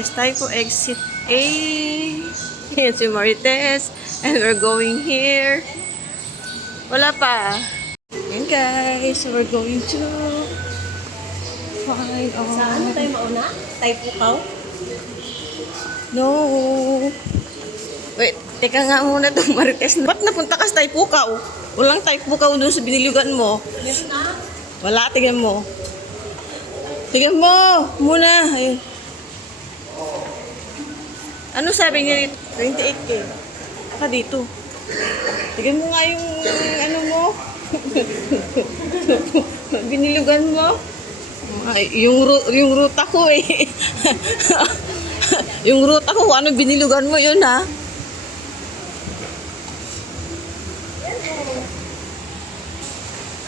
guys, tayo po exit A. Yan si Marites. And we're going here. Wala pa. Yan guys, so we're going to find on... Saan tayo mauna? Tayo Pukaw? No. Wait, teka nga muna itong Marites. Ba't napunta ka sa Taypukaw? Walang Taypukaw doon sa biniligan mo. Yes na. Wala, tingnan mo. Tingnan mo! Muna. Ayun. Ano sabi niya? 28K. Saka dito. Tingnan mo nga yung ano mo. Binilugan mo. Ay, yung ruta ko eh. Yung ruta ko, ano binilugan mo yun ha?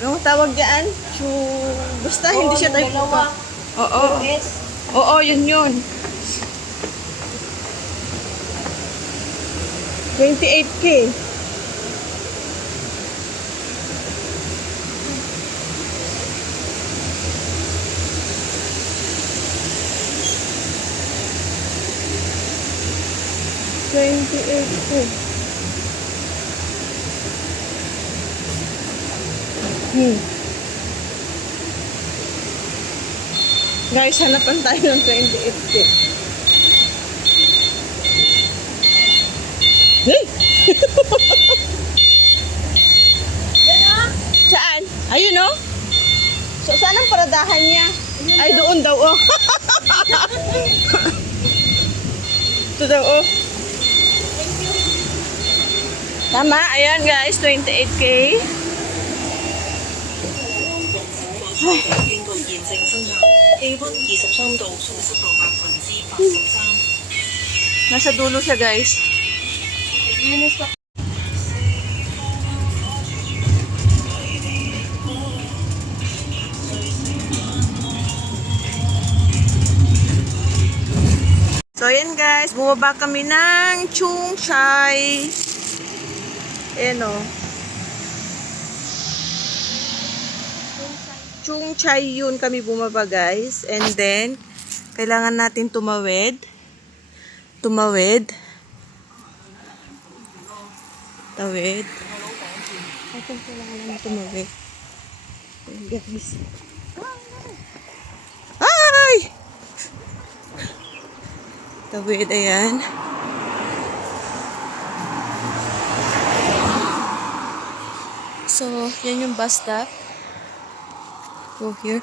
Anong tawag dyan? Basta hindi siya tayo puka. Oo. Oo, yun. 28K. Guys, hanapan tayo ng 28K. Hey! Saan? Ayun oh. So, saan ang paradahan niya? Ay, doon daw oh. Ito daw oh. Tama, ayan guys, 28K. Nasa dulo siya guys. So ayan guys, bumaba kami ng Chung Chai. Ayan o. Chung Chai yun kami bumaba guys. And then, kailangan natin tumawid. Tawid. Ayan, kailangan natin tumawid. Ayan guys. Ay! Tawid, ayan. So, yan yung bus stop. Go here.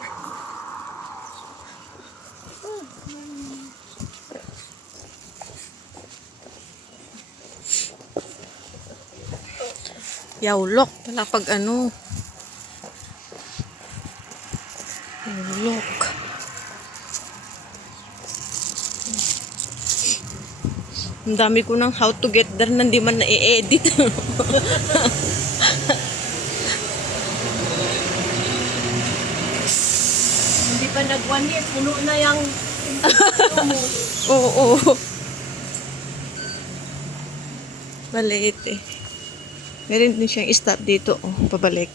Yaulok. Wala pag ano. Yaulok. Ang dami ko ng how to get there na hindi man na-edit. Hindi pa nag-1 year, puno na yung Oo. Maliit eh. Meron din siyang stop dito. Oh, pabalik.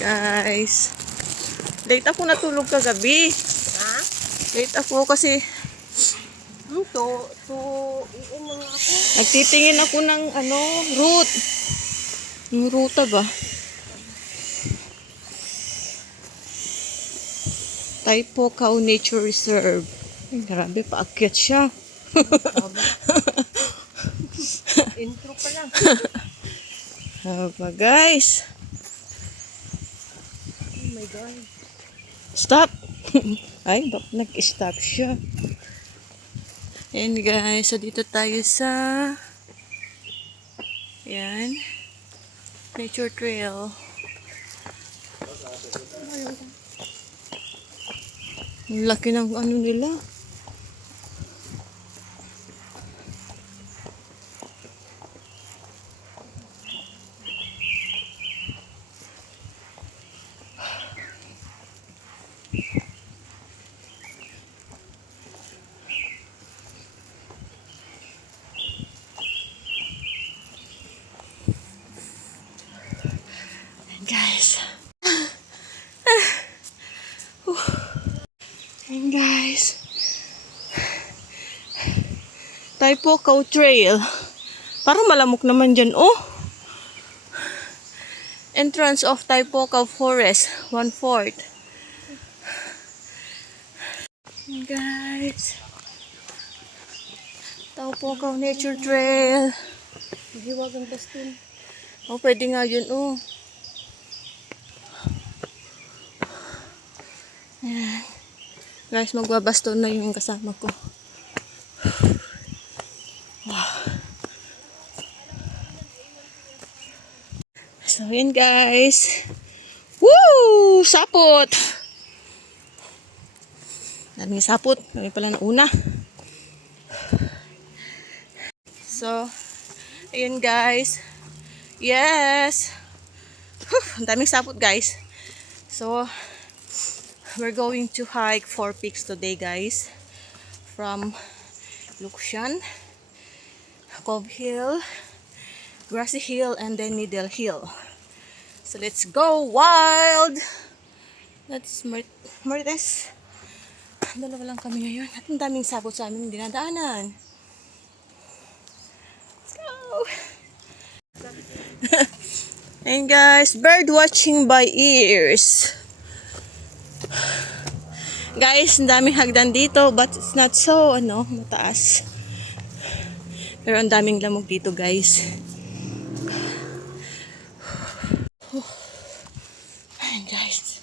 Guys. Late ako natulog kagabi. ha? Late ako kasi Iin na nga ako. nagtitingin ako ng ano, route. Yung ruta ba? Taypukaw Nature Reserve. Ay, grabe, paakyat siya. Intro pa lang. Haba, guys. Oh my God. Stop! Ay, bak nag-stop siya. Ayan guys, so dito tayo sa ayan, nature trail. Ang laki ng ano nila. And guys, Taipokaw Trail. Parang malamok naman dyan, oh. Entrance of Taipokaw Forest, 1/4. And guys, Taipokaw Nature Trail. Hiwag ang baston. Oh, pwede nga yun, oh. Ayan. Guys, magbabaston na yung kasama ko. Wow. So, yun guys. Woo! Sapot! Daming sapot. Kami pala na una. So, ayun guys. Yes! Whew, ang daming sapot guys. So, we're going to hike 4 peaks today guys. From Luxian, Cove Hill, Grassy Hill, and then Needle Hill. So let's go wild! That's Marites. Dalawa lang kami ngayon. At ang daming sabot sa aming dinadaanan. Let's go! And guys, bird watching by ears. Guys, ang daming hagdan dito, but it's not so, mataas. Pero ang daming lamok dito, guys. Ayan, guys.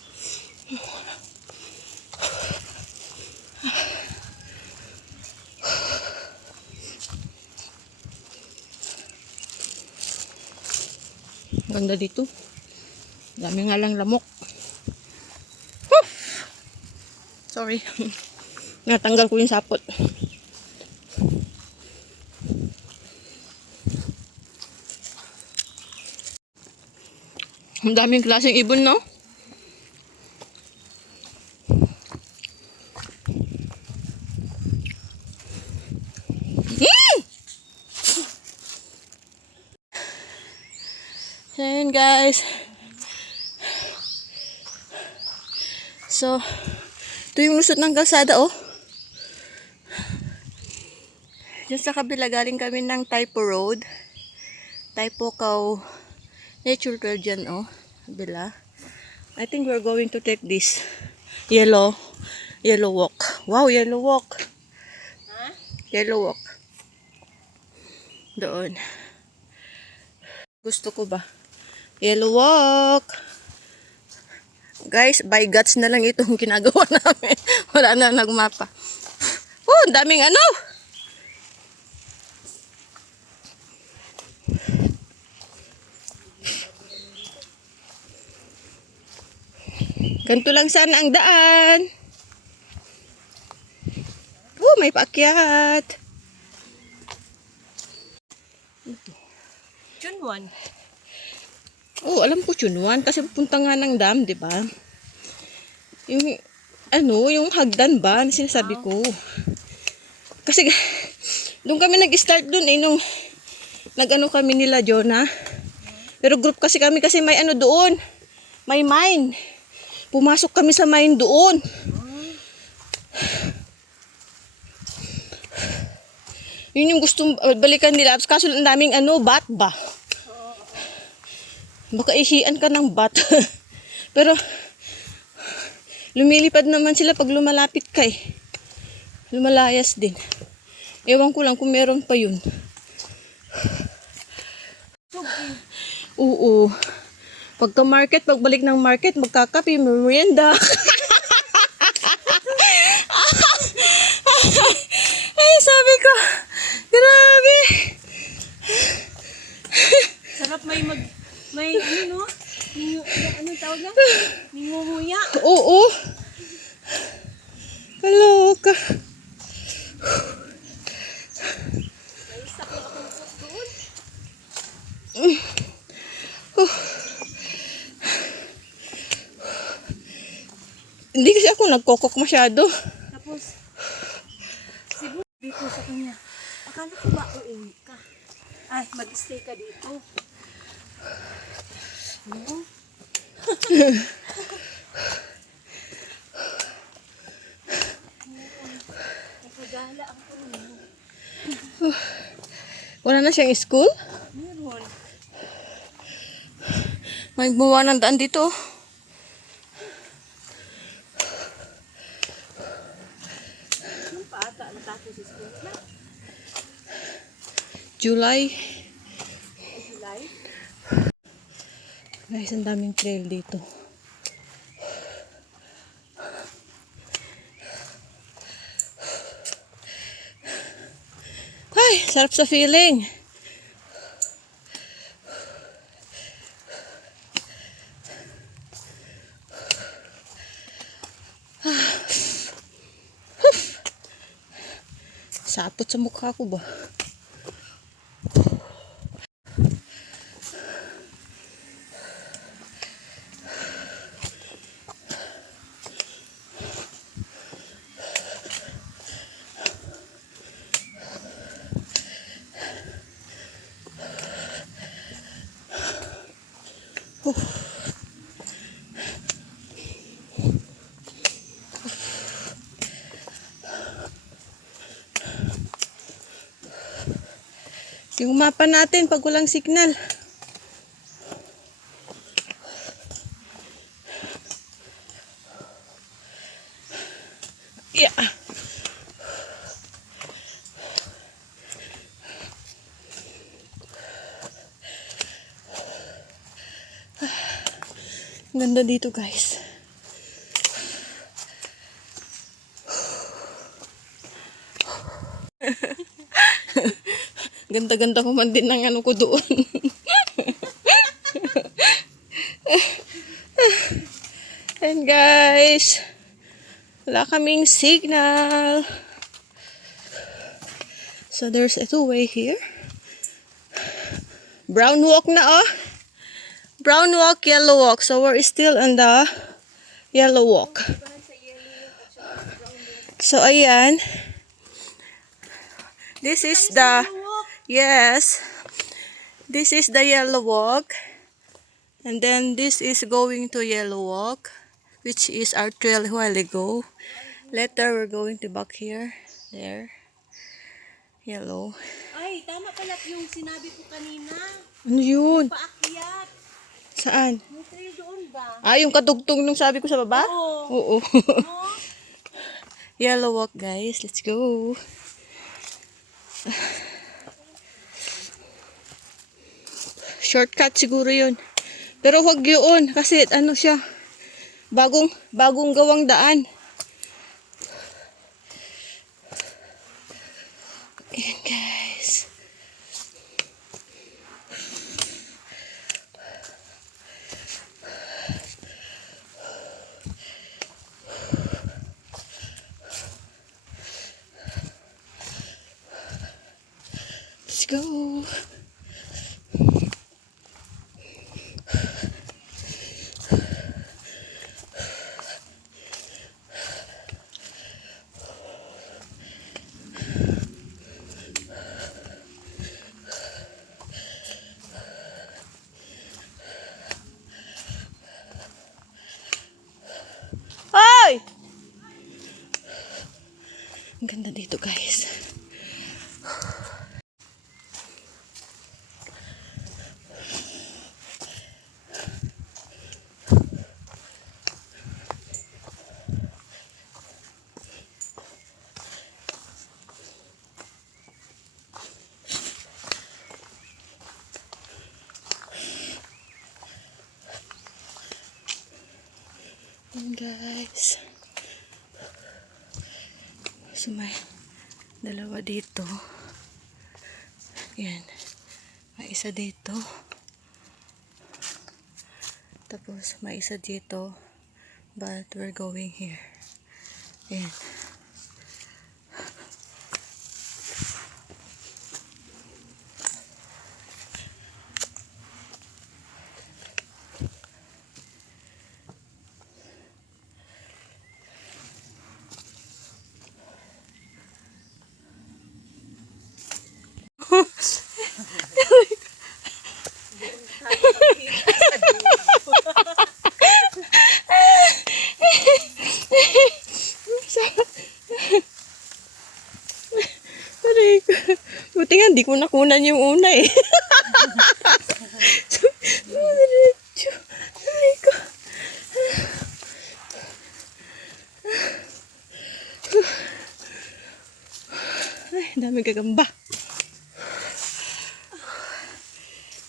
Ganda dito. Dami nga lang lamok. Sorry. Natanggal ko yung sapot. Ang daming klaseng ibon, no? Ayan, guys. So, ito yung lusot ng kalsada, oh. Diyan sa kabila, galing kami ng Taipo Road. Taipokaw Nature Trail dyan, oh. Kabila. I think we're going to take this yellow walk. Wow, yellow walk. Ha? Yellow walk. Doon. Gusto ko ba? Yellow walk. Guys, by guts na lang itong ginagawa namin. Wala na nagmapa. Oh, ang daming ano. Ganito lang sana ang daan. Oh, may paakyat. Chunwan. Oh, alam ko Chunwan kasi punta nga ng dam, 'di ba? Yung yung hagdan ba na sinasabi ko. Kasi doon kami nag-start doon nung nag-ano kami nila Jonah. Pero group kasi kami kasi may doon. May mine. Pumasok kami sa mine doon. Yun yung gustong balikan nila. Kaso ang daming bat ba? Baka ihian ka ng bat. Pero lumilipad naman sila pag lumalapit ka eh. Lumalayas din. Ewan ko lang kung meron pa yun. Oo. Pagka market, pagbalik ng market, magkakape, merienda. Ay, sabi ko, grabe. Sarap may no? Anong tawag na? Ningunguya. Oo. Kaloka. May isa ko akong post doon. Hindi kasi ako nagkokok masyado. Tapos, siguro dito sa kanya. Akala ko ba uuwi ka? Ay, mag-stay ka dito. Ano? Gala ang puno. Wala na siyang school? Meron. May buwan ng daan dito. Yung pa ata natapos sa school na. July. July. Guys, ang daming trail dito. Ay, sarap sa feeling. Sapot sa mukha ko ba? Yung mapa natin pag walang signal. Yeah. Ang ganda dito, guys. Ganda-ganda ko man din ng ano ko doon. And guys, wala kaming signal. So there's a two-way here. Brown walk na oh. Brown walk, yellow walk. So we're still on the yellow walk. So ayan. This is the, yes, this is the yellow walk. And then this is going to yellow walk, which is our trail a while ago. Later we're going to back here. There. Yellow. Ay, tama pala yung sinabi ko kanina. Ano yun? Paakyat. Saan? Yung trail doon ba? Ah, yung katugtong nung sabi ko sa baba? Oo. Oo. No? Yellow walk, guys. Let's go. Shortcut siguro yun. Pero wag yun kasi ano siya, bagong gawang daan. Ayan, guys. Let's go. Hoy! Ang ganda dito, guys. Ayan, guys. So may dalawa dito. Ayan. May isa dito. Tapos may isa dito. But we're going here. Ayan. nga, di ko nakunan yung una eh. So, diretso. Aray ko. Ay, dami gagamba.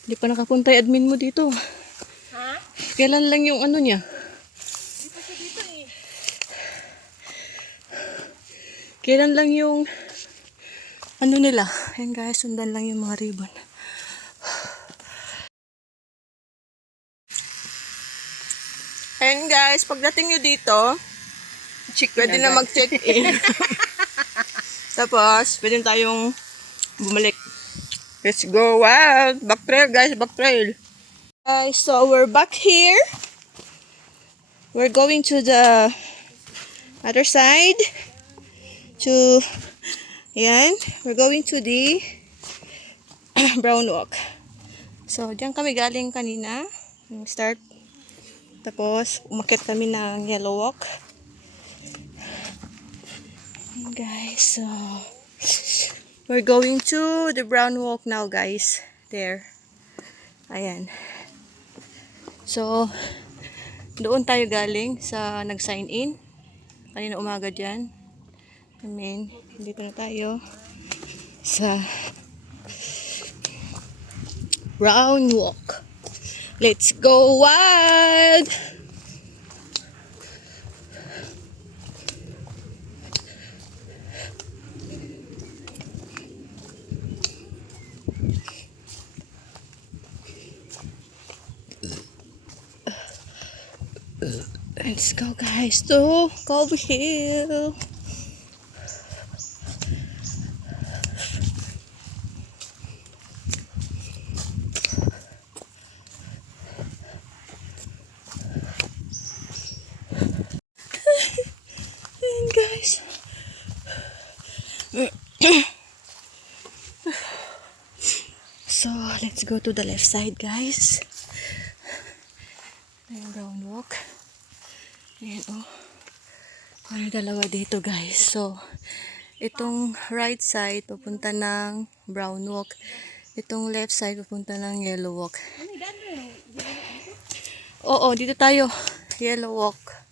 Hindi pa nakapunta yung admin mo dito. Ha? Kailan lang yung ano niya? Di pa siya dito eh. Kailan lang yung ano nila? Ayan guys, sundan lang yung mga ribbon. Ayan guys, pagdating nyo dito, pwede na mag-check-in. Tapos, pwede tayong bumalik. Let's go wild! Back trail guys, back trail. Guys, so we're back here. We're going to the other side. Ayan, we're going to the brown walk. So, diyan kami galing kanina. Start. Tapos, umakyat kami ng yellow walk. And guys, so, we're going to the brown walk now, guys. There. Ayan. So, doon tayo galing sa nag-sign in. Kanina umaga dyan. I mean, dito na tayo sa brown walk. Let's go wild! Let's go guys to Cove Hill. Ayan guys. So, let's go to the left side guys. Ayan, brown walk. Ayan, oh. May dalawa dito guys. So, itong right side papunta ng brown walk. Itong left side papunta ng yellow walk. Oo, dito tayo. Yellow walk.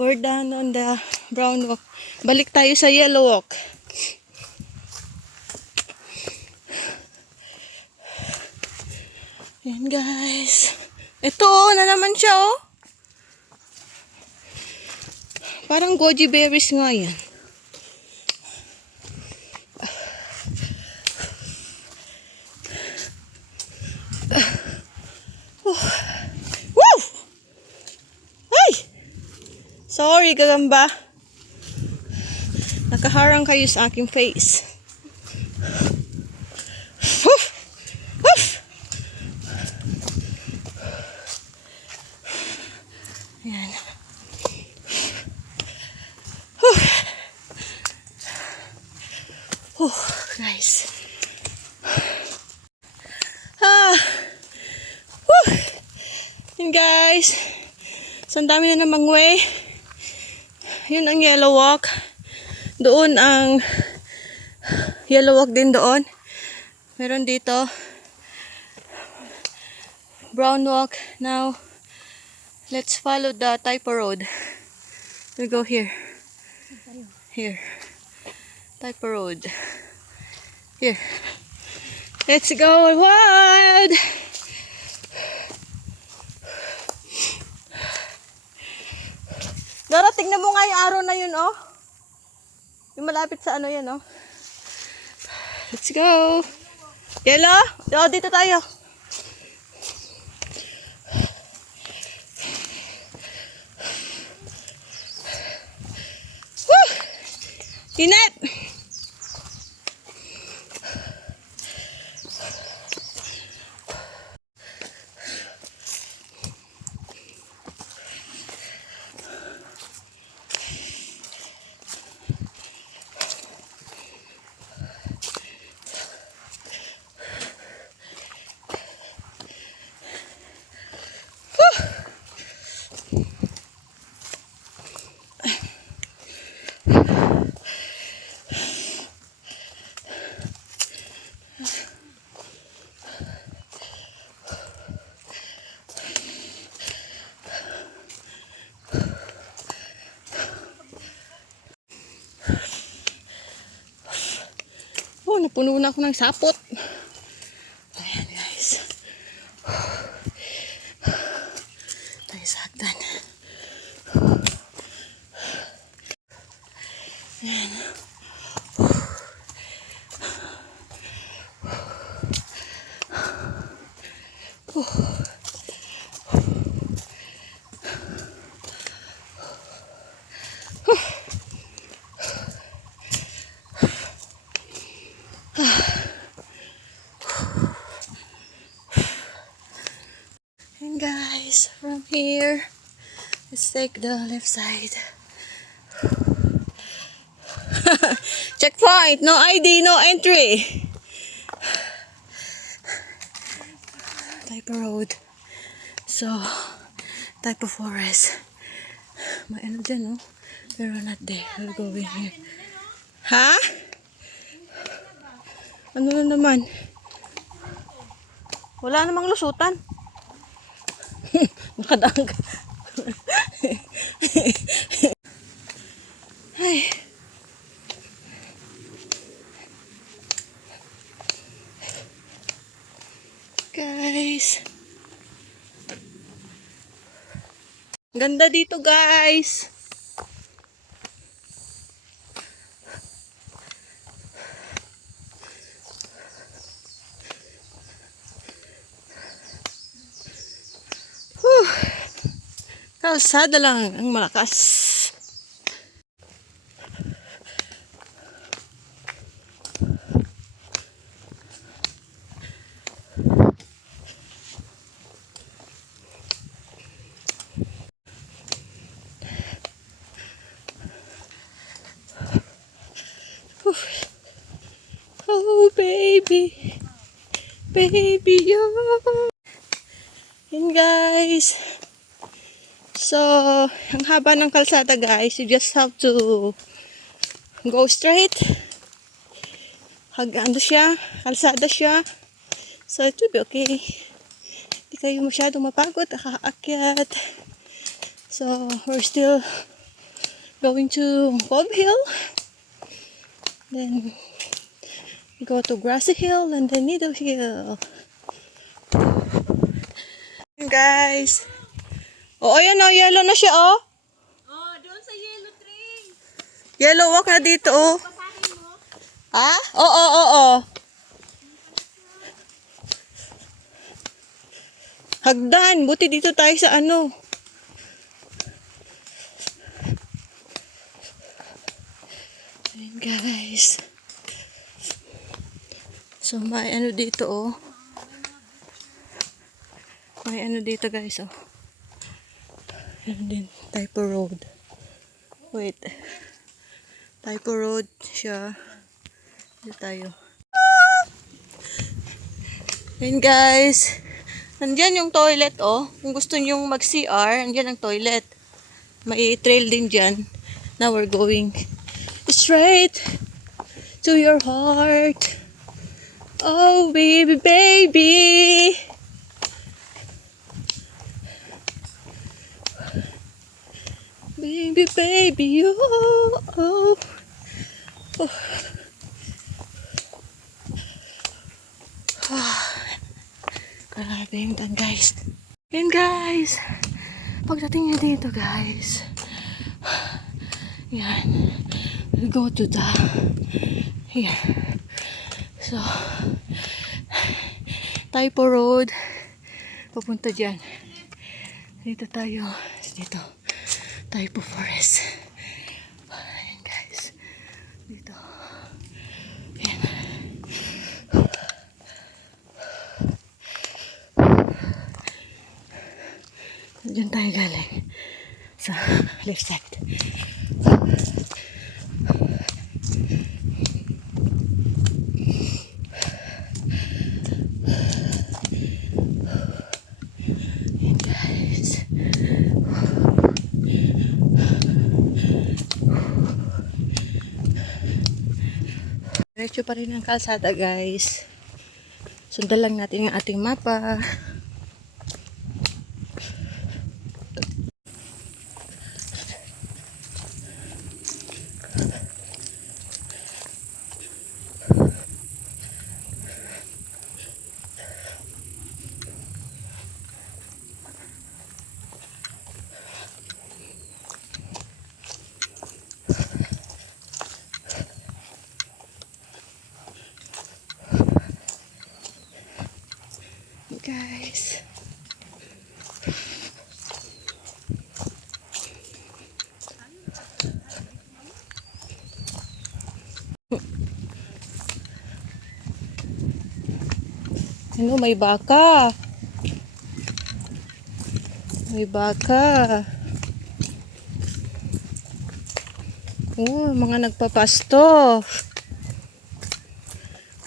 We're done on the brown walk. Balik tayo sa yellow walk. Ayan guys. Ito oh, na naman siya oh. Parang goji berries nga yan. Woo! Ay! Sorry, gagamba. Nakaharang kayo sa aking face. Woof! Woof! Ayan. Guys. Yun guys. So, ang dami na namang way. Yun ang yellow walk. Doon ang yellow walk din doon. Meron dito. Brown walk. Now, let's follow the Taipo Road. We go here. Here. Taipo Road. Here. Let's go wild! Dora, tignan mo nga yung araw na yun, oh. Yung malapit sa ano yan, oh. Let's go. Yellow? Oh, dito tayo. Woo! Init! Puno na ako ng sapot. Ayan guys. Tayo sa hagdan. Ayan. And guys, from here, let's take the left side. Checkpoint, no ID, no entry. Type of road. So, type of forest. May ano dyan, no? Pero not there. We'll go in here. Ha? Ano na naman? Wala namang lusutan. Nakadang ka. Ay. Guys. Ganda dito, guys. Kalsada lang ang malakas. Oh baby, baby yo. And guys, so ang haba ng kalsada guys, you just have to go straight. Ano siya, kalsada siya. So it will be okay. Hindi kayo masyadong mapagod, nakaakyat. So we're still going to Bob Hill. Then we go to Grassy Hill and then Nido Hill. Guys. Oh, ayan na, yellow na siya, oh. Oh, doon sa yellow tree. Yellow walk na dito, oh. Pasahin mo. Ha? Oo, oo. Hagdan, buti dito tayo sa ano. Ayan, guys. So, may ano dito, oh. May ano dito, guys, oh. Ayan din, type of road. Wait. Type of road siya. Dito tayo. Ayan, guys. Nandyan yung toilet, oh. Kung gusto nyong mag-CR, nandyan ang toilet. May trail din dyan. Now we're going straight to your heart. Oh, baby, baby. Baby, baby, oh, oh. Oh. Grabe yung dan, guys. Yan, guys. Pagdating nyo dito, guys. Yan. We'll go to the here. So, Taipo Road. Papunta dyan. Dito tayo. Dito. Taipo Forest. Ayan, guys. Dito. Ayan. Diyan tayo galing. Sa left side. Ayan, guys. Diretso pa rin ang kalsada, guys. Sundan lang natin ang ating mapa. Ano, may baka. May baka. Oh, mga nagpapasto.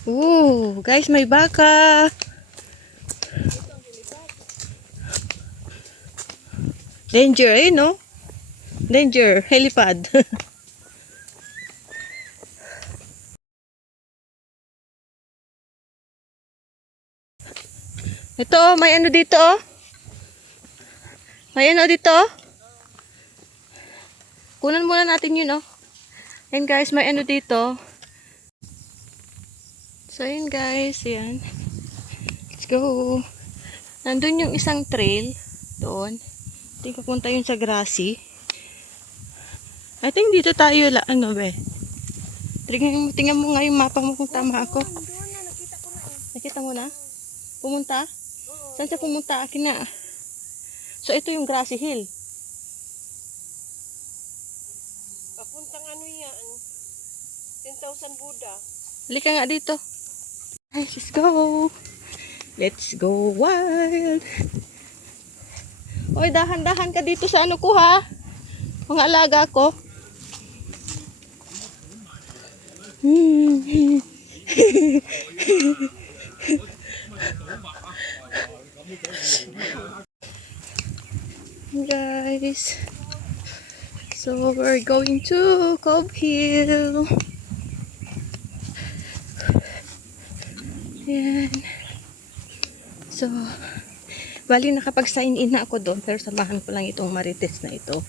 Oh, guys, may baka. Danger, eh, no? Danger, helipad. Ito, oh, may ano dito, oh. May ano dito, oh. Kunan muna natin yun, oh. Ayan, guys, may ano dito. So, ayan, guys, ayan. Let's go. Nandun yung isang trail. Doon. Hindi papunta yun sa grassy. I think dito tayo ano, be. Tingnan mo nga yung mapa mo kung tama ako. Nakita mo na? Pumunta? Saan siya pumunta? Akin na. So, ito yung grassy hill. Papuntang ano yan? 10,000 Buddha. Halika nga dito. Ay, let's go. Let's go wild. Oy, dahan-dahan ka dito sa ano ko, ha? Mga alaga ko. Guys, so we're going to Cove Hill. Yan. So, bali nakapag-sign in na ako doon, pero samahan ko lang itong Marites na ito.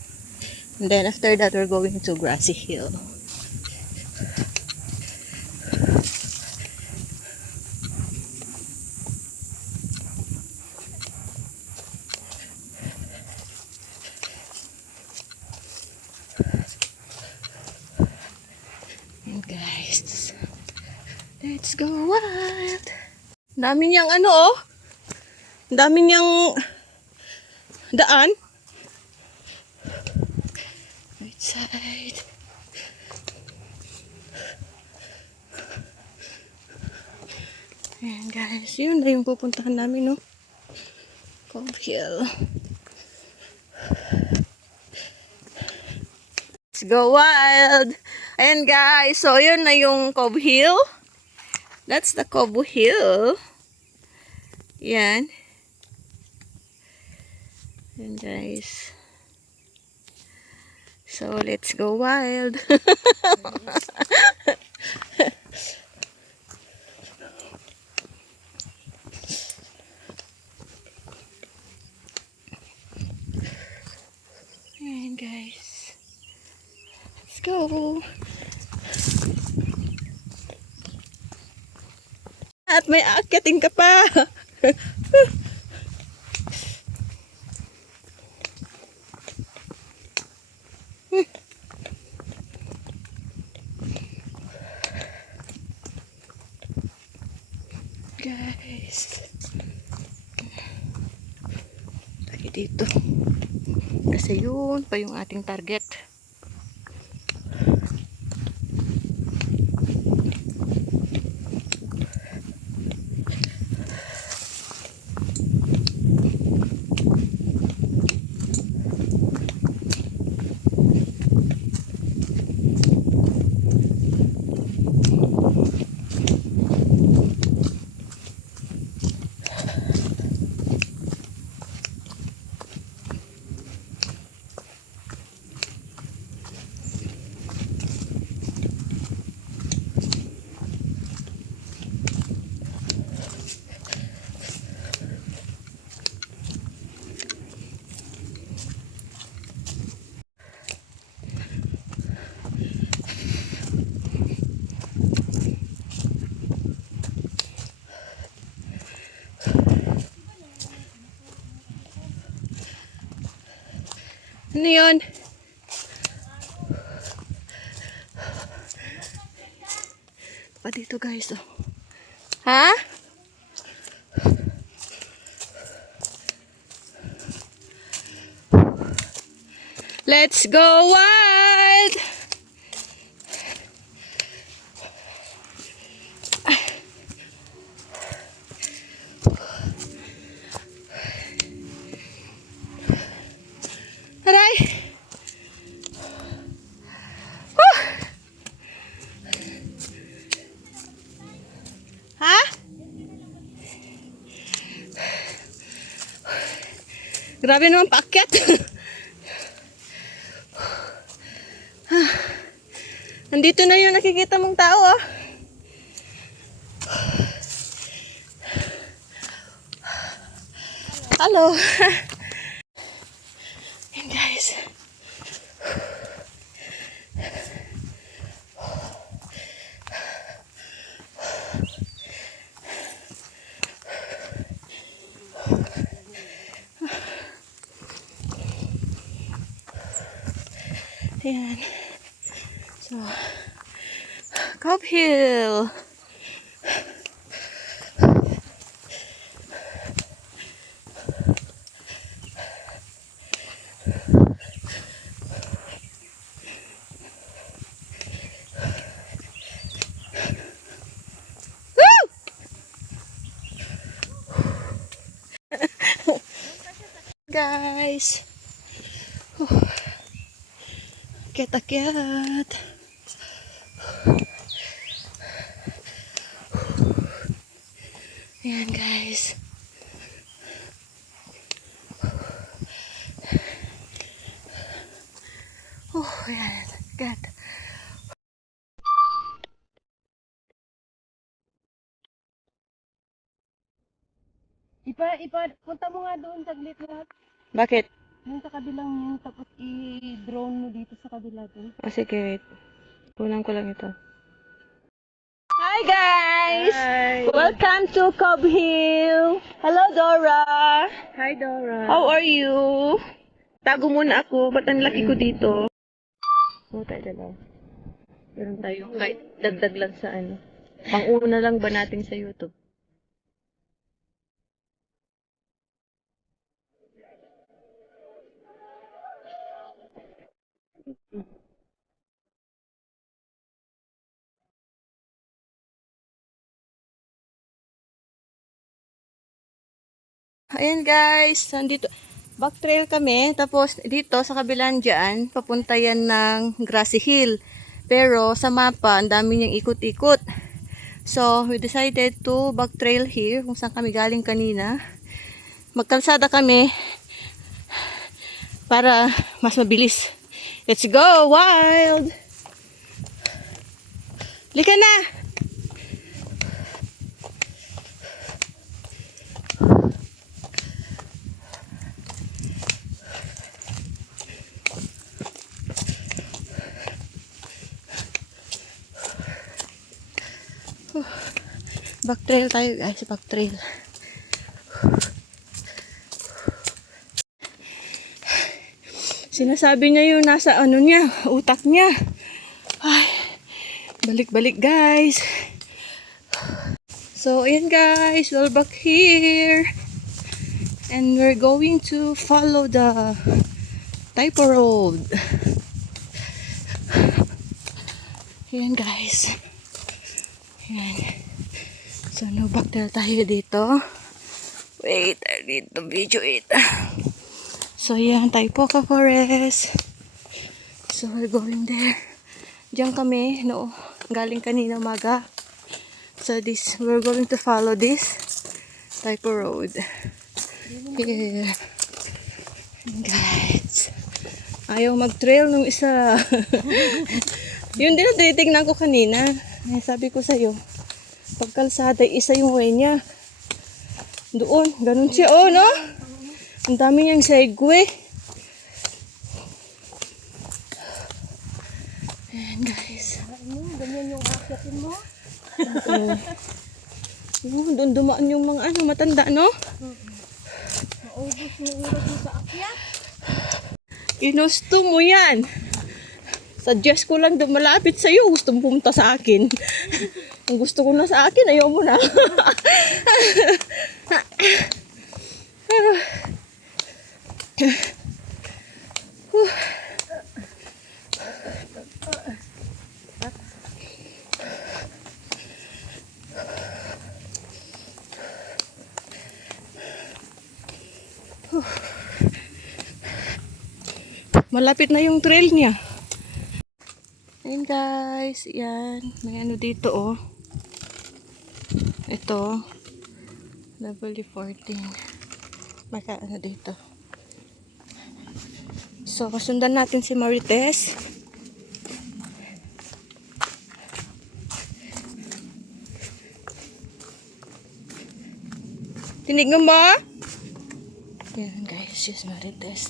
And then after that, we're going to Grassy Hill. And guys, let's go wild. Dami niyang ano, oh. Dami niyang daan. Right side. Ayan guys, yun na yung pupuntahan namin, no? Cove Hill. Let's go wild! Ayan guys, so yun na yung Cove Hill. That's the Cove Hill. Yan. Ayan guys. So let's go wild. Ayan guys. Let's go. At may aakyatin ka pa. Guys. Tayo dito. Kasi yun pa yung ating target. Ano yun? Pa dito guys, oh. Ha? Let's go wild! Grabe naman paakyat. Nandito na yung nakikita mong tao, ah. Hello. Ayan guys. Ayan. So, Cobb Hill. Guys. Akyat-akyat. Ayan guys. Ayan. Akyat. Punta mo nga doon saglit lahat. Bakit? Yung sa kabilang yun, tapos i-drone mo dito sa kabila doon. Sige, wait. Kunan ko lang ito. Hi guys! Hi! Welcome to Cobb Hill! Hello Dora! Hi, Dora. How are you? Tago muna ako. Ba't ang laki ko dito? Tayo dalaw. Meron tayo kahit dagdag lang sa ano. Pang-una lang ba natin sa YouTube? Ayan guys, nandito. Back trail kami. Tapos dito sa kabilang dyan, papunta yan ng Grassy Hill. Pero sa mapa, ang dami niyang ikot-ikot. So, we decided to back trail here, kung saan kami galing kanina. Magkalsada kami para mas mabilis. Let's go, wild! Lika na! Back trail tayo guys, back trail. Sinasabi niya yung nasa ano niya, utak niya. Ay, balik-balik guys. So, ayan guys, we're back here. And we're going to follow the Typo Road. Ayan guys. Ayan. So, no back tayo dito. Wait, I need to video it. So, yan, Taipoca Forest. So, we're going there. Diyan kami, no, galing kanina umaga. So, we're going to follow this Taipo Road. Here. And guys, ayaw mag-trail nung isa. Yun din ang tinitignan ko kanina. Sabi ko sa'yo, pagkalsada, isa yung way niya. Doon, ganun siya, oh, no? Ang dami niyang segue. Ayan, guys. Ganyan yung akyatin mo? Doon dumaan yung mga ano, matanda, no? Maubos yung oras mo sa akyat. Inusto mo yan. Suggest ko lang malapit sa'yo. Gusto mo pumunta sa akin. Ang gusto ko na sa akin, ayaw mo na. Malapit na yung trail niya. Ayun guys, yan. May ano dito oh. Ito. Level 14. May ano dito. So, kasundan natin si Marites. Tinignan mo? Yan guys, she's Marites.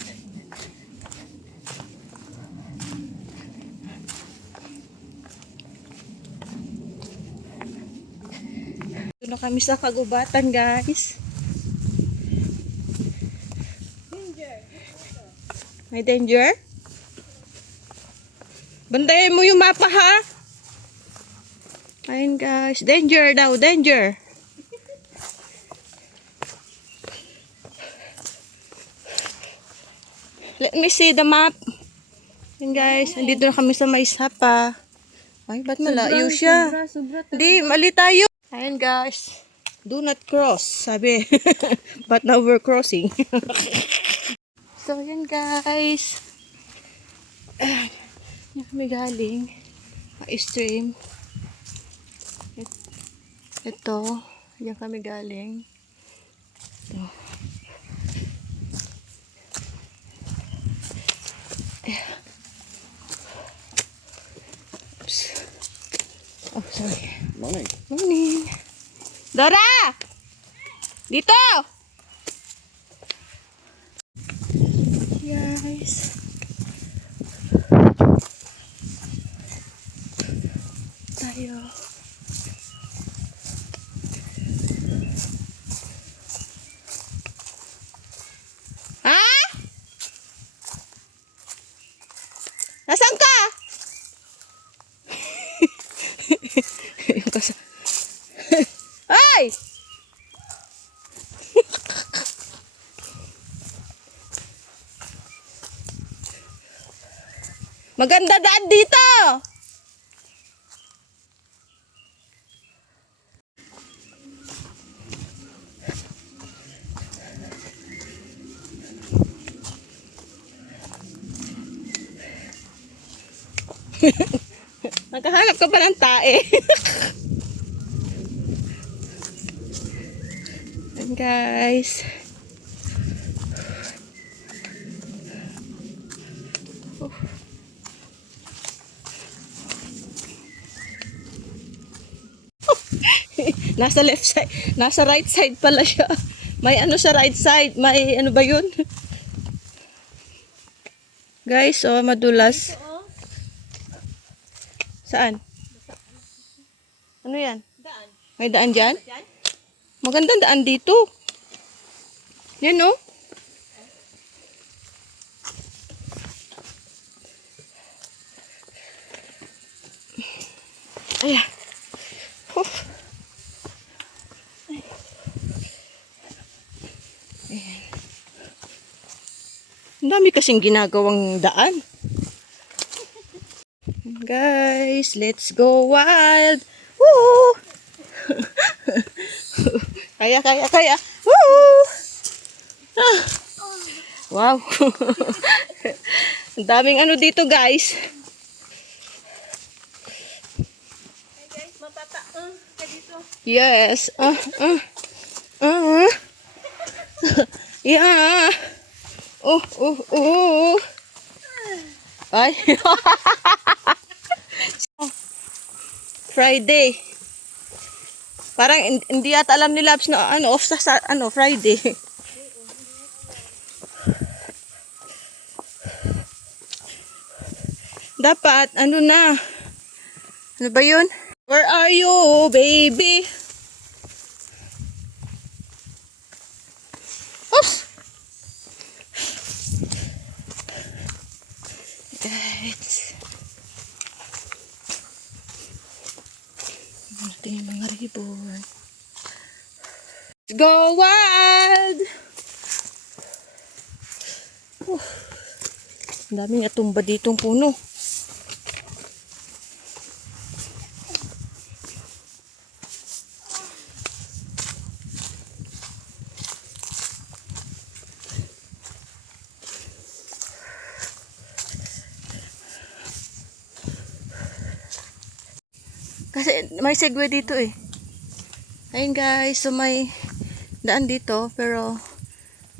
Ito na kami sa kagubatan guys. May danger? Bantayan mo yung mapa ha? Ayun guys, danger daw, danger. Let me see the map. Ayun guys, andito na kami sa may sapa. Ay, ba't malayo siya? Hindi, mali tayo. Ayun guys, do not cross, sabi. But now we're crossing. So, yan guys. Yan kami galing. Stream. Ito. Yan kami galing. Ito. Oops. Oh, sorry. Morning. Morning. Dora! Dito! Guys. Tayo. Ha? Nasaan ka? Yung kasa. Ay! Maganda daan dito! Naghahanap ka ba ng tae? And guys. Nasa left side, nasa right side pala siya. May ano sa right side, may ano ba yun? Guys, oh, madulas. Saan? Ano yan? Daan. May daan dyan? Magandang daan dito. Yan, oh. Ayan. Ayan. Ang dami kasing ginagawang daan. Guys, let's go wild. Woo! Kaya. Woo! Ah. Wow. Ang daming ano dito, guys. Hey guys, matataang ka dito. Yes. Yeah. Ay. Friday. Parang hindi yata alam ni Labs na ano off sa ano Friday. Dapat ano na. Ano ba 'yun? Where are you, baby? Oops. Guys. Ito yung mga ribbon. Let's go wild! Ang daming natumba ditong puno. Kasi may segway dito eh. Ayun guys, so may daan dito pero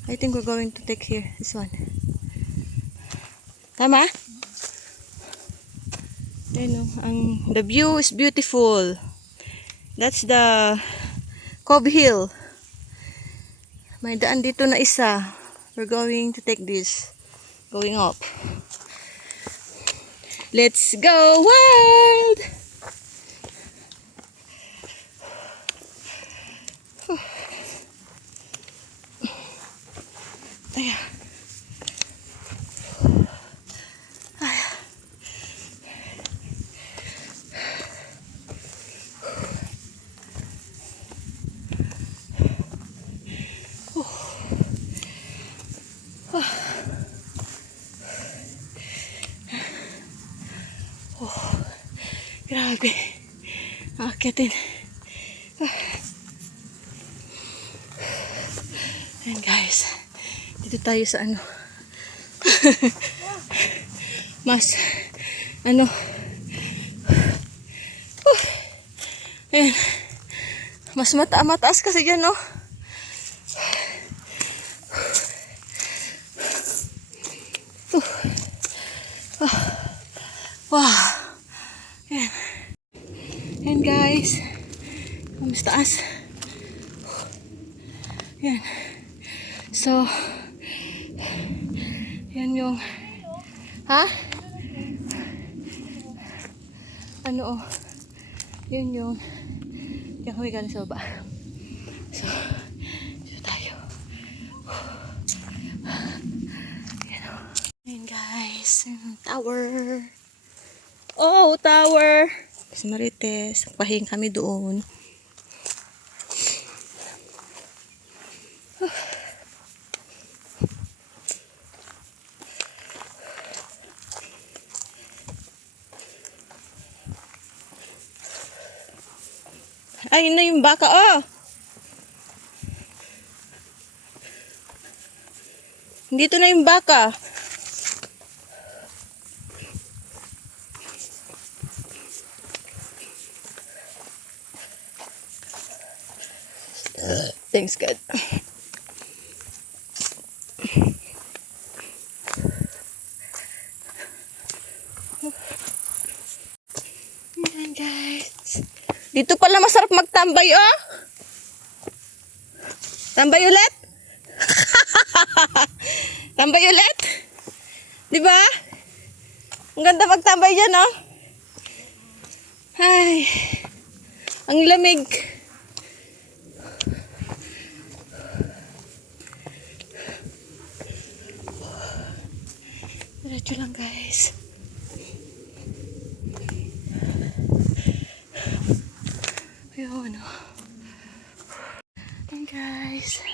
I think we're going to take here this one. Tama? Ayun, the view is beautiful. That's the Cove Hill. May daan dito na isa. We're going to take this. Going up. Let's go wild! Ayan. Grabe. Akitin. Ayan guys. Dito tayo sa ano. Mas ano. Ayan. Mas mataas kasi dyan, no? Wow. Ayan. Ayan guys. Mas taas. Ayan. So, yan yung, ha? Ano, oh. Yun yung, diyan kami galing sa baba. So, dito tayo. Ayan, oh. Ayan guys, tower. Oh, tower. Kasi Marites, pahinga kami doon. Ay, yun na yung baka, oh. Dito na yung baka. Thanks God. Ayan guys. Dito pala masarap magtambay, oh. Tambay ulit? Tambay ulit? Diba? Ang ganda magtambay dyan, oh. Ay. Ang lamig. Diretso lang, guys. Ayun, oh. Ayan, guys.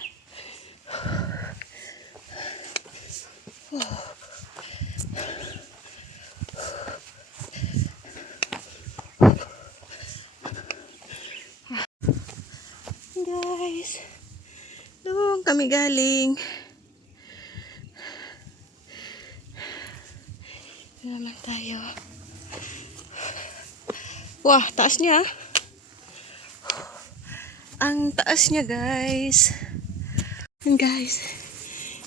Guys, doon kami galing. Doon naman tayo. Wah, taas niya. Ang taas niya, guys. And guys,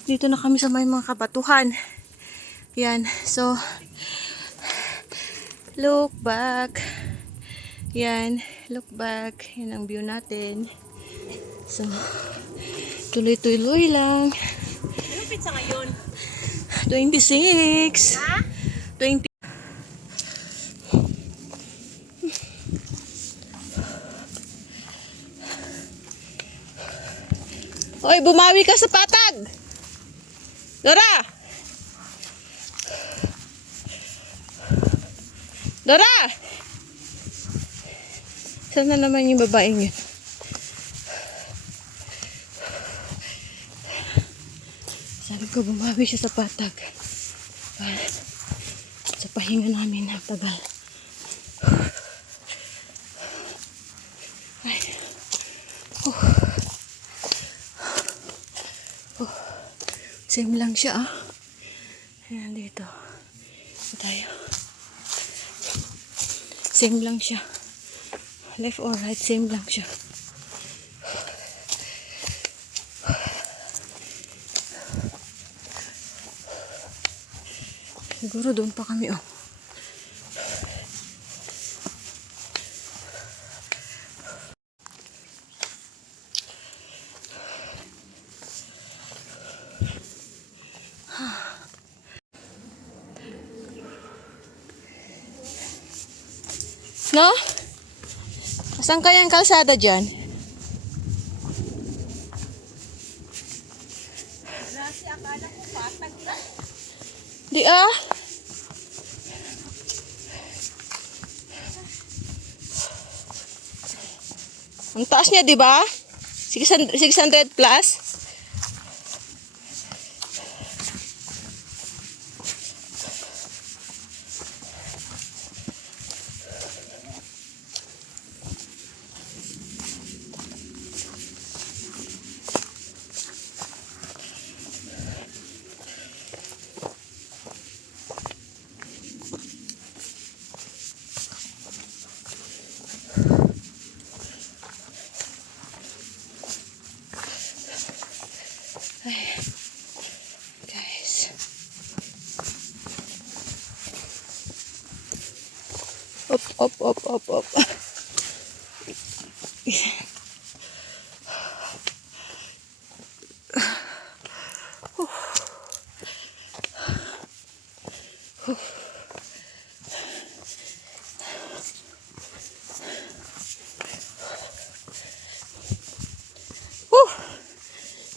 dito na kami sa may mga kabatuhan. Yan, so look back. Yan, look back. Yan ang view natin. So, tuloy-tuloy lang. Anong pizza ngayon? 26. Ha? 20. Hoy, bumawi ka sa patag. Dora! Dora! Saan na naman yung babaeng yun? Sabi ko, bumawi siya sa patag. Para sa pahinga namin na tagal. Ay. Same lang siya, ah. Ayan, dito. Dito tayo. Same lang siya. Left or right, same lang siya. Siguro doon pa kami, oh. No? Saan kaya ang kalsada dyan? Nasi, akala ko patag na. Di ah. Ang taas niya, di ba? 600 plus. Guys. Up.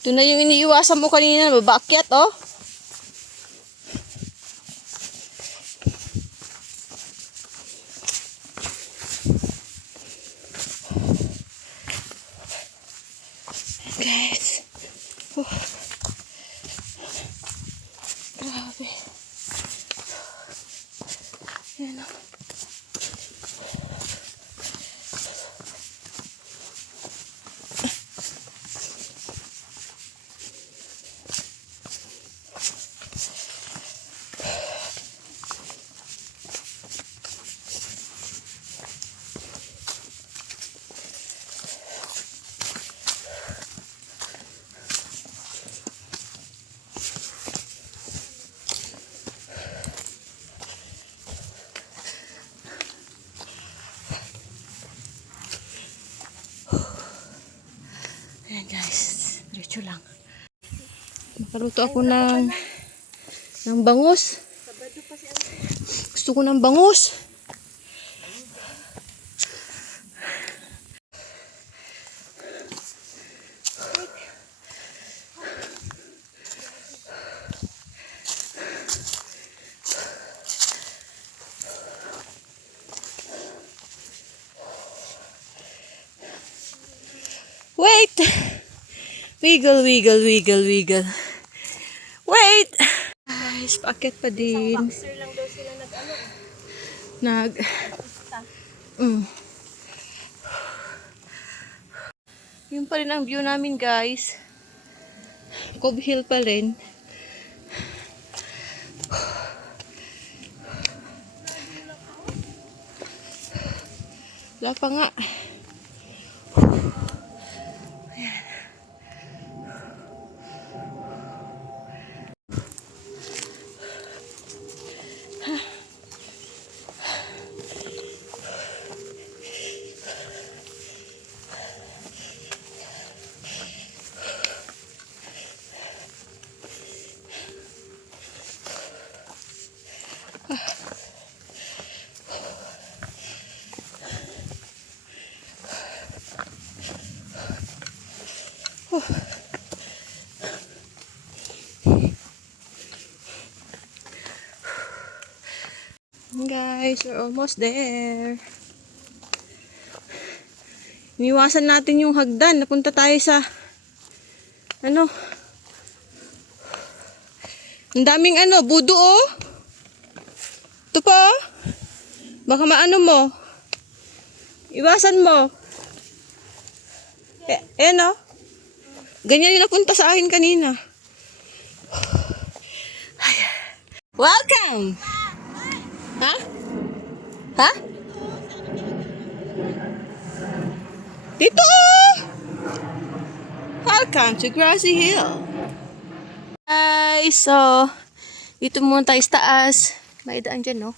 Ito na yung iniiwasan mo kanina, babakyat, oh. Guys. Grabe. Yan, oh. Ayan guys, diretso lang. Makaluto ako ng bangus. Gusto ko ng bangus. Wait! Wiggle. Wait! Guys, paakyat pa din. Boxer lang daw sila nag-ano. Yun pa rin ang view namin, guys. Cove Hill pa rin. Wala pa nga. Guys, we're almost there. Iniwasan natin yung hagdan. Napunta tayo sa ano? Ang daming budo, oh. Ito pa, oh. Baka maano mo. Iwasan mo. Ayan, oh. Ganyan yung napunta sa akin kanina. Welcome! Ha? Ha? Dito! Welcome to Grassy Hill. Guys, so dito muna tayo sa taas. May daan dyan, no?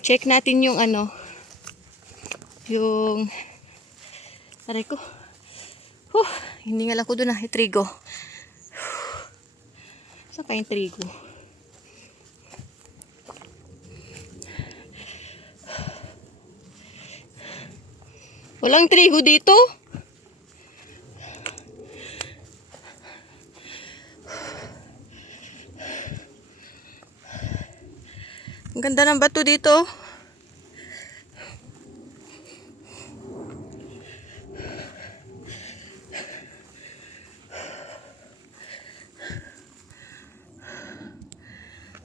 Check natin yung ano. Yung... Aray ko. Hiningal ako doon yung trigo. Saan pa yung trigo? Walang trigo dito. Ang ganda ng bato dito.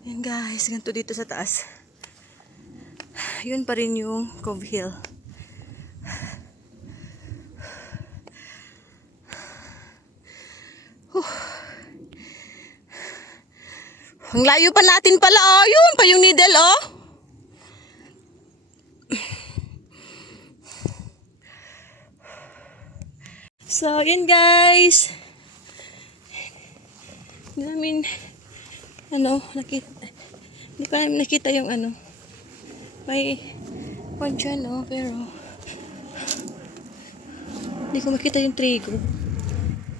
Yan guys, ganito dito sa taas. Yun pa rin yung Cove Hill. Ang layo pa natin pala, oh. Yun pa yung needle, oh. So, yun guys. Hindi namin, nakita. Hindi pa namin nakita yung may one dyan, oh. Pero, hindi ko makita yung trigo.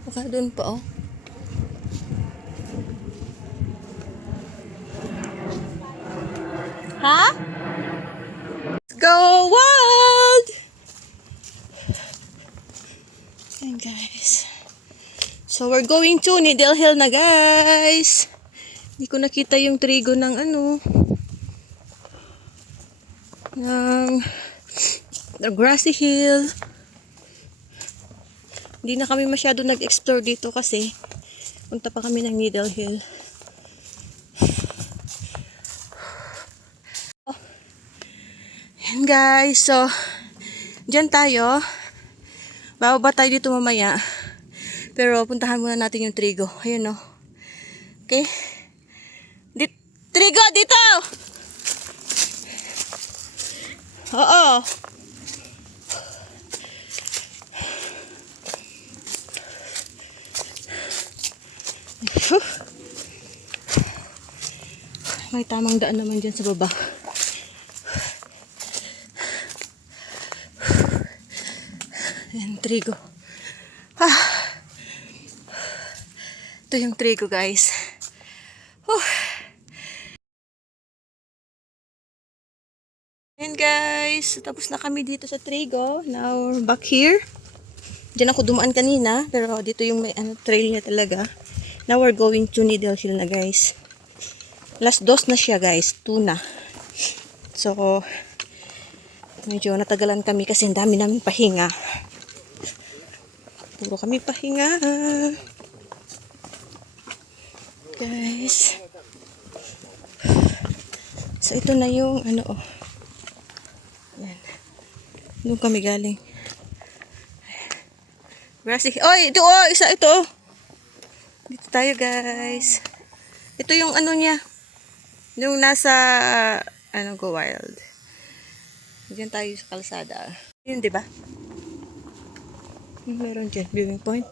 Baka doon pa, oh. Ha? Go wild! Ayan guys. So we're going to Needle Hill na guys. Hindi ko nakita yung trigo ng ng grassy hill. Hindi na kami masyado nag-explore dito kasi punta pa kami ng Needle Hill. Ayan guys, so dyan tayo. Bababa tayo dito mamaya. Pero puntahan muna natin yung trigo. Ayun, no. Okay? Trigo dito! Oo. May tamang daan naman dyan sa baba. Ayan, trigo. Ito yung trigo, guys. Ayan, guys. Tapos na kami dito sa trigo. Now, we're back here. Diyan ako dumaan kanina. Pero dito yung may trail niya talaga. Now, we're going to Needle Hill na, guys. Last dose na siya, guys. 2 na. So, medyo natagalan kami kasi ang dami namin pahinga. Puro kami pahinga. Guys. So, ito na yung Yan. Doon kami galing. Grassy. Oy, ito isa ito. Dito tayo, guys. Ito yung niya. Yung nasa Go Wild. Diyan tayo sa kalsada. Yun, di ba? Meron dyan, viewing point.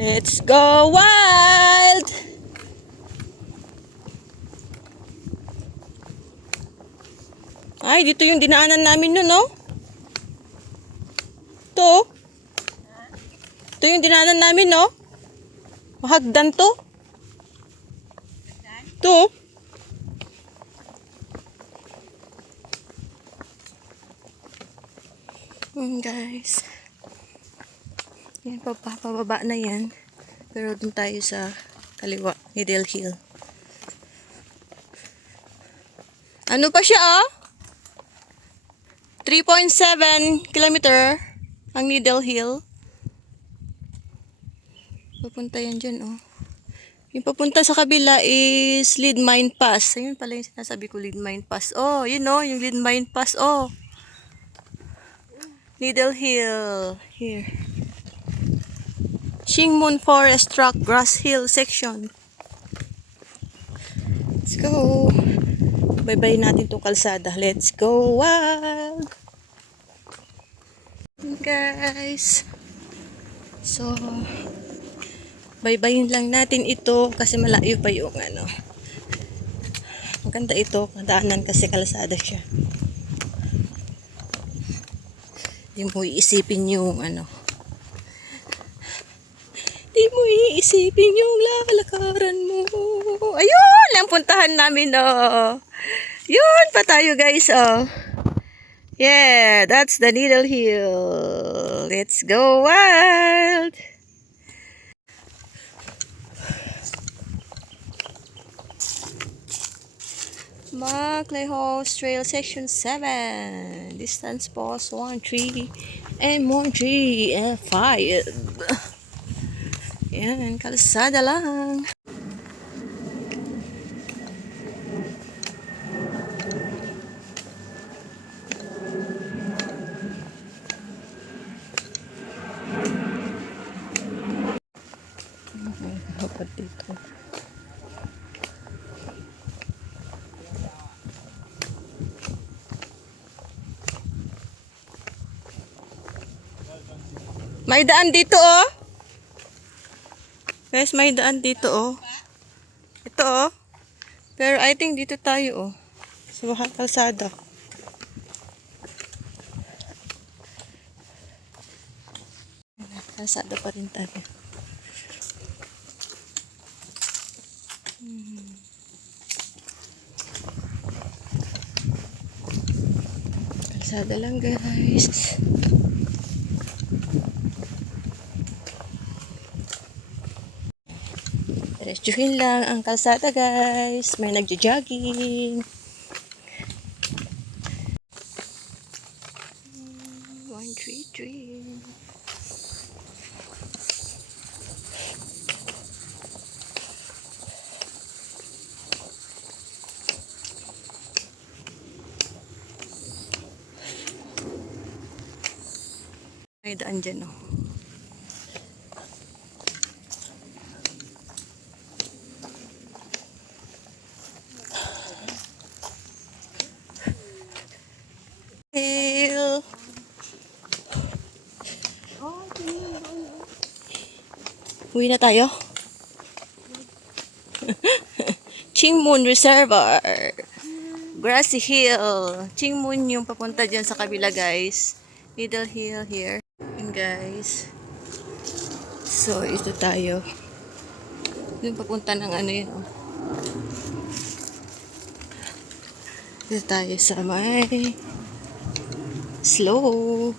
Let's go wild! Ay, dito yung dinaanan namin nun, no? Ito. Ito yung dinaanan namin, no? Mahagdan to. Ito. Guys. Yan, pababa na yan. Pero dun tayo sa kaliwa, Needle Hill. Ano pa siya, oh? 3.7 kilometer ang Needle Hill. Papunta yan dyan, oh. Yung papunta sa kabila is Lead Mine Pass. Ayun pala yung sinasabi ko, Lead Mine Pass. Oh, yun, oh, yung Lead Mine Pass, oh. Needle Hill. Here. Shingmun Forest Track Grass Hill section. Let's go. Bye-bye natin itong kalsada. Let's go wild. Guys. So, baybayin lang natin ito kasi malayo pa yung ano. Maganda ito, daanan kasi kalsada siya. Hindi mo iisipin yung ano. Hindi mo iisipin yung lalakaran mo. Ayun, ang puntahan namin, oh. Yun pa tayo, guys, oh. Yeah, that's the Needle Hill. Let's go wild. Macleod Trail Section 7. Distance post 1-3 and 1-3 and 5. Yan, kalsada lang. Dapat dito. May daan dito, oh. Guys, may daan dito, oh. Ito, oh. Pero I think dito tayo, oh. Sa mga kalsada. Kalsada pa rin tayo. Kalsada lang, guys. Diretsuhin lang ang kalsada, guys. May nagja-jogging. 133. May daan dyan, oh. Hill. Uwi na tayo. Chingmun Reservoir. Grassy Hill. Chingmun yung papunta dyan sa kabila, guys. Needle Hill here. And guys. So, ito tayo. Yung papunta ng ano yun, oh. Ito tayo sa may slow.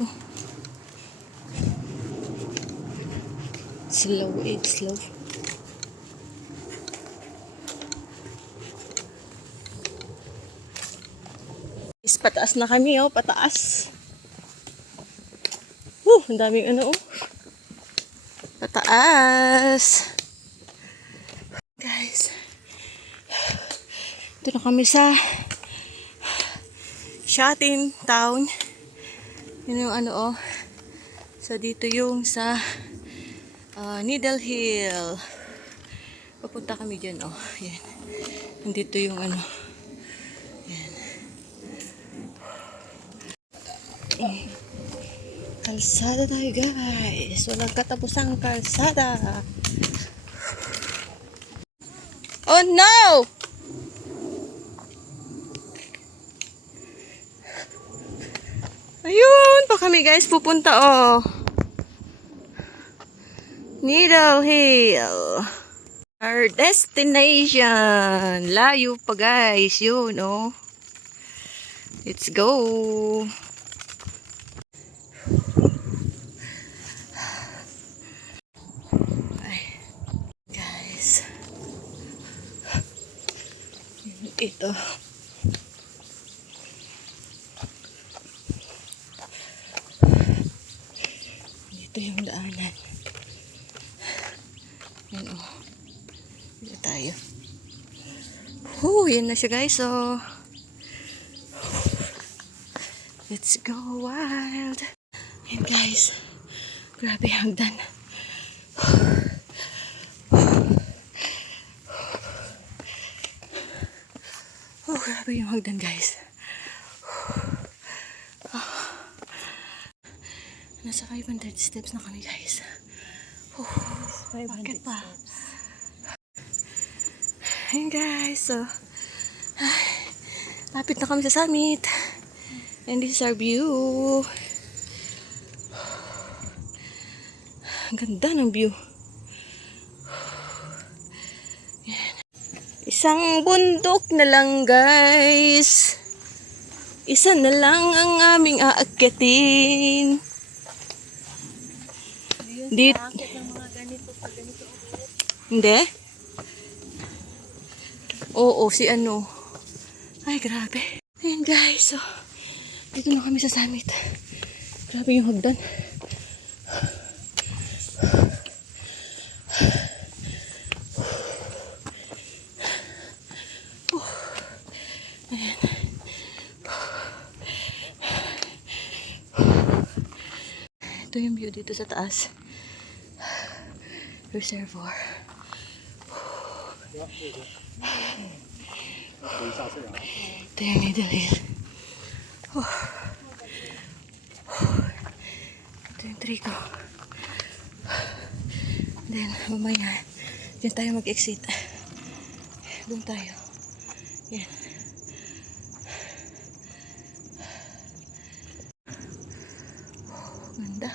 Slow, slow. Pataas na kami, oh, pataas. Ang daming ano, oh. Pataas. Guys. Ito na kami sa Shatin Town. Yun yung ano, oh. So, dito yung sa Needle Hill. Papunta kami dyan, oh. Yan. Nandito yung ano. Yan. Kalsada tayo, guys. Walang katapusang kalsada. Oh no! Ayun pa kami, guys, pupunta, oh. Needle Hill. Our destination. Layo pa, guys. Yun, oh. Let's go. Guys. Ito. Dito yung daanan. Yan, oh. Dito tayo. Yan na siya, guys. So, let's go wild. Yan, guys. Grabe hagdan. Grabe yung hagdan, guys. Nasa 500 steps na kami, guys. 500 pa. steps. Ayun guys, so lapit na kami sa summit. And this is our view. Ang ganda ng view. Isang bundok na lang guys. Isa na lang ang aming aakyatin. Dit. Akit ng mga ganito pag ganito ulit. Hindi? Oo, si ano. Ay, grabe. Ayan guys, so dito na kami sa summit. Grabe yung hagdan. Ayan. Ito yung view dito sa taas. Reservoir. Ito yung Needle Hill. Ito yung Trigo. Then, mamaya, dyan tayo mag-exit. Doon tayo. Yan. Ganda.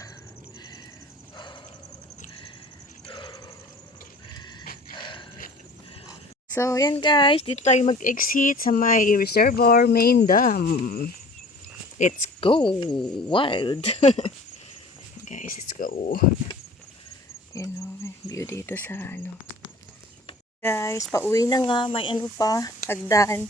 So, yan guys. Dito tayo mag-exit sa may reservoir main dam. Let's go. Wild. Guys, let's go. Yan o. View dito sa ano. Guys, pauwi na nga. May ano pa. Hagdan.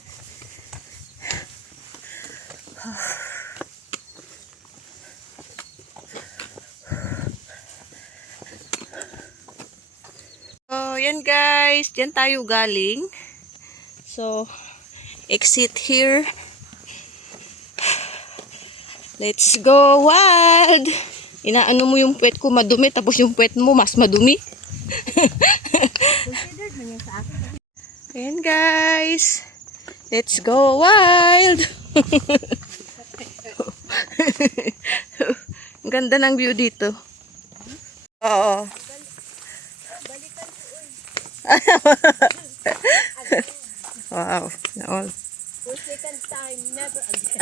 So, yan guys. Diyan tayo galing. So, exit here. Let's go wild! Inaano mo yung puwet ko madumi, tapos yung puwet mo mas madumi. Considered mo yan sa akin. Ayan guys. Let's go wild! Ang ganda ng view dito. Oo. Balikan ko uy. Wow. Naol. For second time, never again.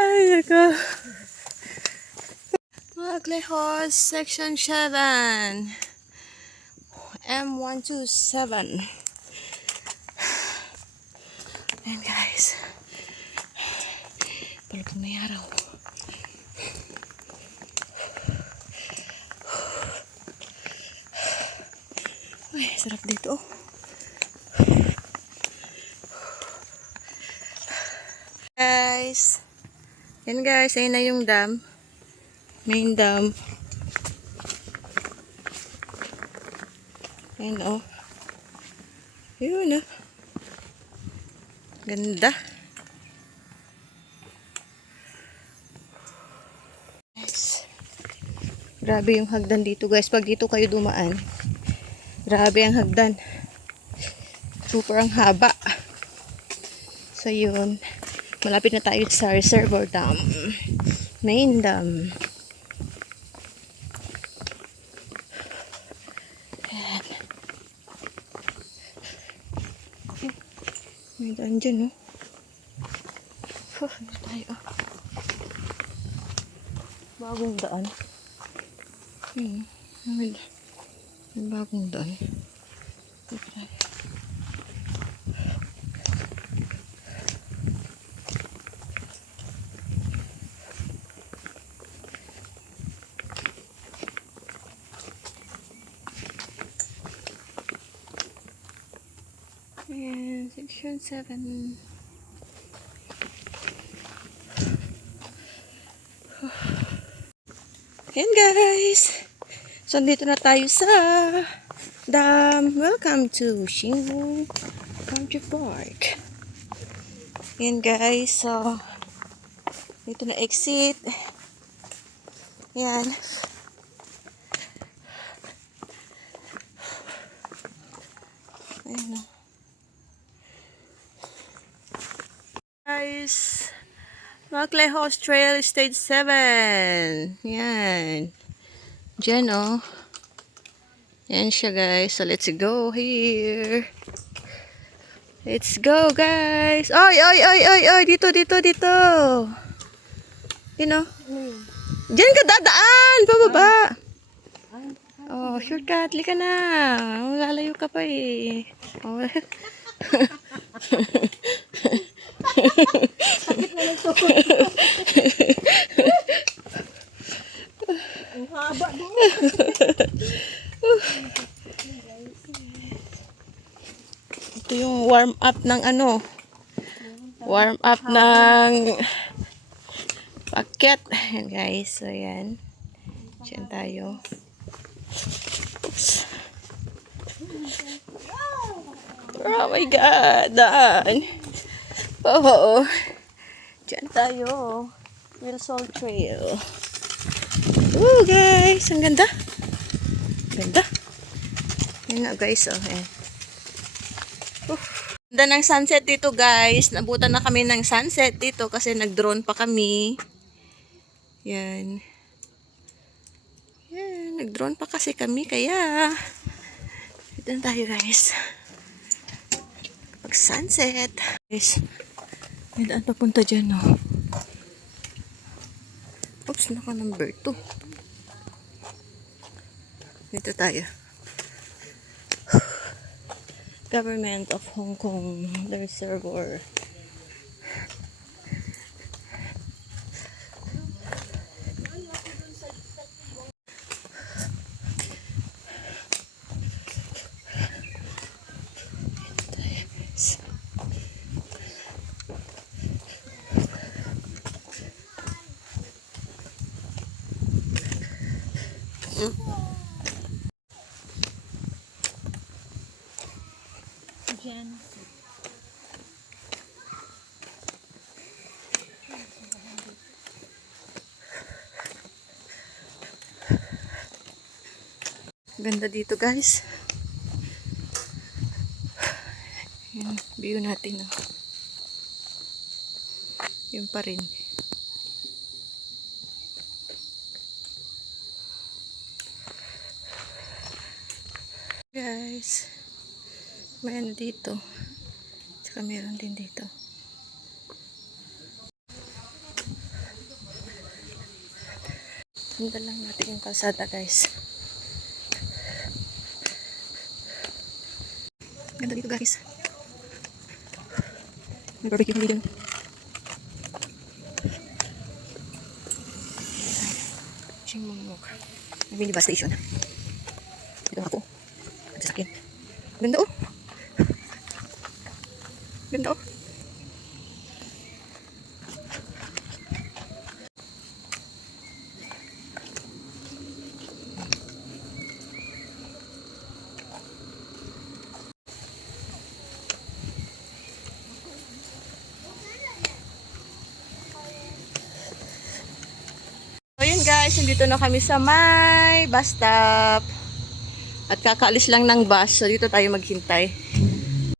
Ay, ako. Maglehos, section 7. M127. Ayan guys. Palapag na yaraw. Ay, sarap dito. Guys. Yan guys, ayun na yung dam. Main dam. Ayun oh. Yun oh. Ganda. Guys. Grabe yung hagdan dito guys. Pag dito kayo dumaan. Grabe ang hagdan. Super ang haba. So yun. Malapit na tayo sa reservoir dam. Main dam. Ayan. May daan dyan, no? Dito tayo. Bagong daan. May bagong daan. Dito tayo. Ayan, section 7. Ayan guys. So, dito na tayo sa dam. Welcome to Xingu Country Park. Ayan guys. So, dito na exit. Ayan. Ayan o. Guys, Maclehos Trail Stage 7. Yan. Diyan, oh. Yan siya, guys. So, let's go here. Let's go, guys. Oy, oy, oy, oy, oy. Dito, dito, dito. Yun, oh. Diyan ka dadaan. Pababa. Oh, shortcut. Lika na. Lalayo ka pa eh. Oh. Sakit na lang to. Ang haba doon. Ito yung warm up ng ano. Warm up ng packet. Ayan, guys. So, ayan. Diyan tayo. Oops. Oh my God. Daan. Oh. Diyan tayo. Wilson Trail. Woo, guys. Ang ganda. Ganda. Yan na, guys. Oh, ayan. Ganda ng sunset dito, guys. Nabutan na kami ng sunset dito kasi nag-drone pa kami. Yan. Yan. Nag-drone pa kasi kami. Kaya, dito na tayo, guys. Pag sunset. Guys, may daan papunta dyan, no? Oops, naka number 2. Dito tayo. Government of Hong Kong, the reservoir. Diyan. Ganda dito, guys. Yung view natin, oh. Yun pa rin. Guys, may ano dito. Tsaka meron din dito. Sundan lang natin yung kalsada, guys. Ganda dito, guys. May barbecue kami dito. Chingmumuk. May minibus station. Dito ako. Ang sasakyan. Ganda, oh. Ganda, oh. So yun, guys, nandito na kami sa may bus stop. At kakaalis lang ng bus. So dito tayo maghintay.